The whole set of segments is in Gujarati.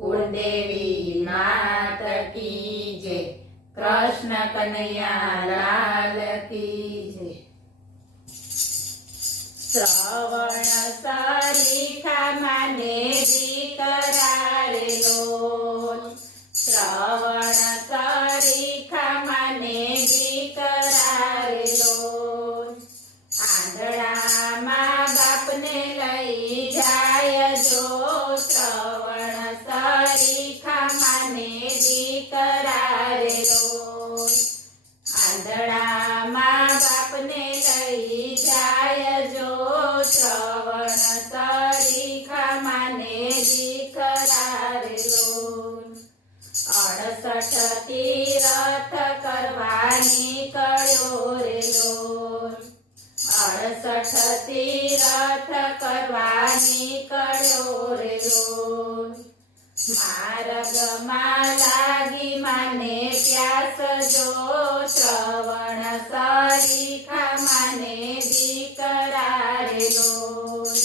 कुलदेवी मात की जय। कृष्ण कन्हैया लाल की जय। श्रवण सरीखा माने दीकरा रे लोल। श्रवण सरीखा माने दीकरा रे लोल। आंधळा माँ बाप ने लई जाय जो। श्रवण सरीखा माने दीकरा रे लोल। आंधळा माँ बाप ने लई जाय जो। श्रवण सरीखा माने दीकरा रे लोल। 68 तीरथ करवा निकळ्यो रे लोल। 68 तीरथ करवा निकळ्यो रे लोल। मार्गમાં લાગી માને પ્યાસ જો। શ્રવણ સરીખા માને દીકરા રે લોલ।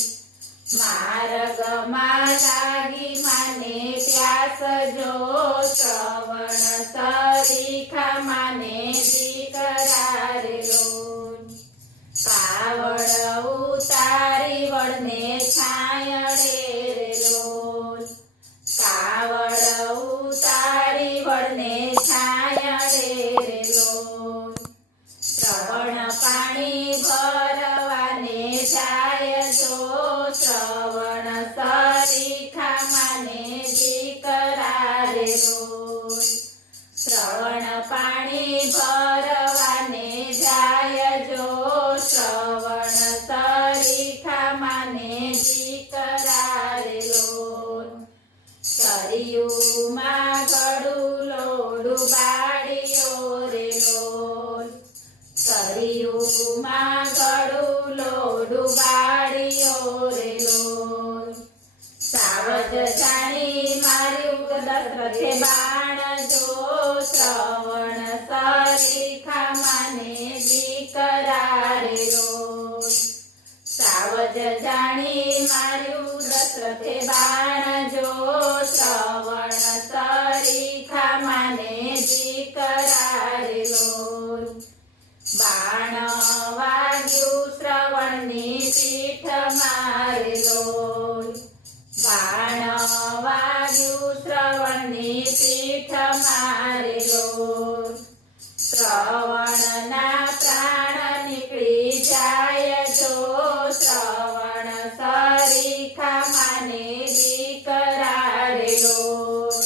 માર્ગમાં લાગી માને પ્યાસ જો। શ્રવણ સરીખા માને દીકરા રે લોલ। કાવડ ઉતારી વળને છાયડે રે લોલ। કાવડ ઉતારી વળને છાયડે રે લોલ। શ્રવણ પાણી ભરવાને જાય જો। શ્રવણ સરીખા માને દીકરા રે લોલ। શ્રવણ પાણી ભરવાને જાય જો। શ્રવણ સરીખા માને દીકરા રે લોલ। સરિયુમાં ગળું લોડું બાળ્યો રે લોલ। સરિયુમાં ગળું લોડું બાળ્યો રે લોલ। સાવજ જાણી માર્યું દશરથે બાણ જો। શ્રવણ સરીખા માને દીકરા રે લોલ। સાવજ જાણી માર્યું દશરથે બાણ જો। શ્રવણ સરીખા માને દીકરા રે લોલ। બાણ વાગ્યું શ્રવણની પીઠમાં રે લોલ। બાણ વાગ્યું શ્રવણની પીઠમાં રે લોલ। શ્રવણના પ્રાણ નીકળી જાય જો। શ્રવણ સરીખા માને દીકરા રે લોલ।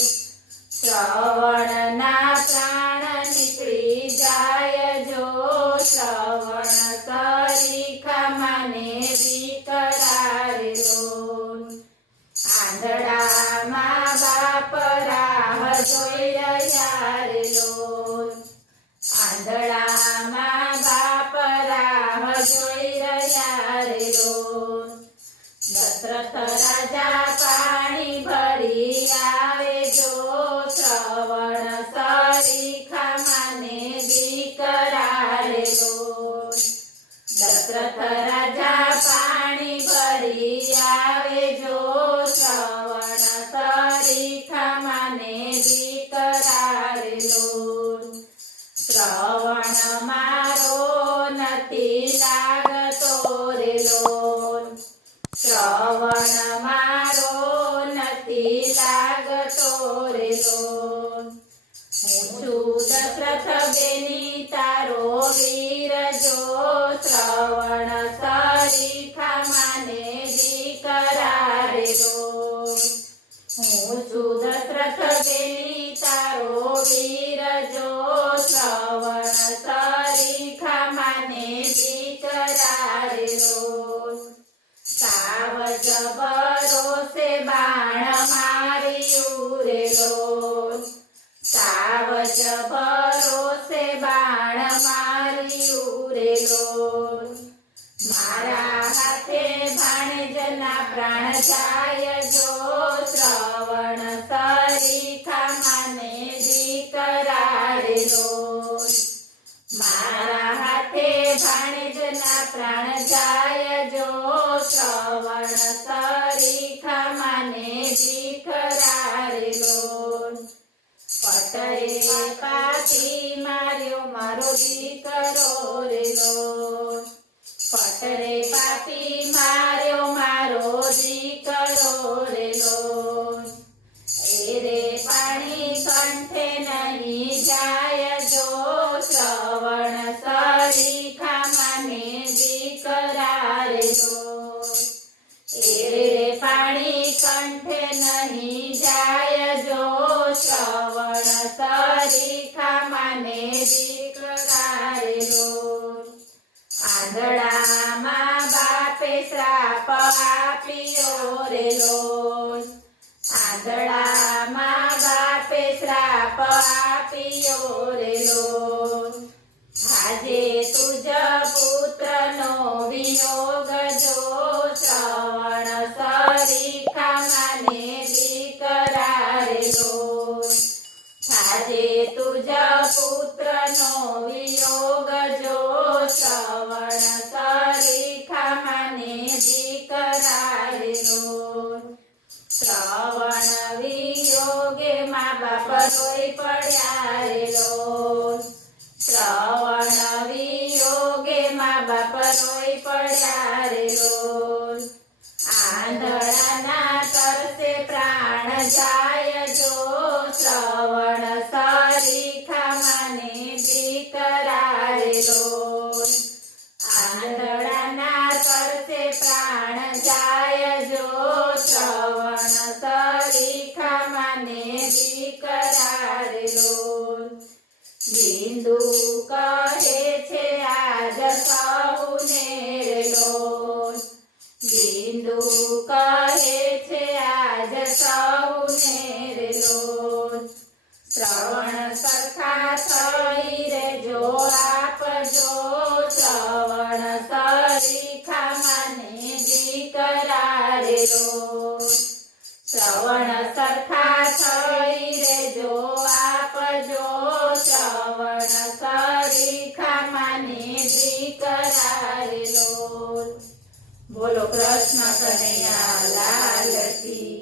શ્રવણના પ્રાણ નીકળી જાય જો। શ્રવણ સરીખા માને દીકરા રે લોલ। આંધળા મા બાપ રાહ જોઈ રહ્યા રે લોલ। આંધળા મા બાપ રાહ જોઈ રહ્યા રે લોલ। દશરથ રાજા પાણી ભરી આવે જો। શ્રવણ સરીખા માને દીકરા રે લોલ। દશરથ રાજા પાણી ભરી આવે જો। શ્રવણ સરીખા માને દીકરા રે લોલ। શ્રવણ મારો નથી લાગતો રે લોલ। શ્રવણ મારો નથી લાગતો રે લોલ। હું છું દશરથ બેની તારો વીર જો। શ્રવણ સરીખા માને દીકરા રે લોલ। હું છું દશરથ બેની તારો વીર જો। શ્રવણ સરીખા માને દીકરા રે લોલ। સાવજ ભરોસે બાણ માર્યું રે લોલ। સાવજ ભરોસે બાણ માર્યું રે લોલ। મારા હાથે ભાણેજના પ્રાણ જાય જો। શ્રવણ સરીખા માને દીકરા રે લોલ। મારા હાથે ભાણેજના પ્રાણ જાય જો। શ્રવણ સરીખા માને દીકરા રે પાપી માર્યો મારો દીકરો રે લોલ એ રે પાણી કંઠે નહીં જાય જો શ્રવણ સરીખા માને દીકરા રે લોલ એ રે પાણી કંઠે નહીં જાય જો શ્રવણ સરીખા માને દીકરા રે લોલ આંધળામાં બાપે શ્રાપ આપ્યો રે લોલ આંધળામાં બાપે શ્રાપ આપ્યો રે લોલ આજે તુજ પુત્રનો વિયોગ જો શ્રવણ સરીખા માને દીકરા રે લોલ આજે તુજ પુત્રનો વિયોગ જો શ્રવણ સરીખા માને દીકરા રે લોલ શ્રવણ વિયોગે મા બાપ રોઈ પડ્યા રે લોલ શ્રવણ વિયોગે મા બાપ રોઈ પડ્યા રે લોલ આંધળાના તરસે પ્રાણ જાય જો શ્રવણ સરીખા માને દીકરા રે લોલ આંધળાના તરસે પ્રાણ જાય જો શ્રવણ સરીખા માને દીકરા રે લોલ બિંદુ કહે છે આજ સૌને રે લોલ બિંદુ કહે છે આજ સૌને રે લોલ શ્રવણ સરખા થઈ રે જો આપજો શ્રવણ સરીખા માને દીકરા રે લોલ શ્રવણ સરખા થઈ રે જો આપજો શ્રવણ સરીખા માને દીકરા રે લોલ બોલો કૃષ્ણ કનૈયા લાલ કી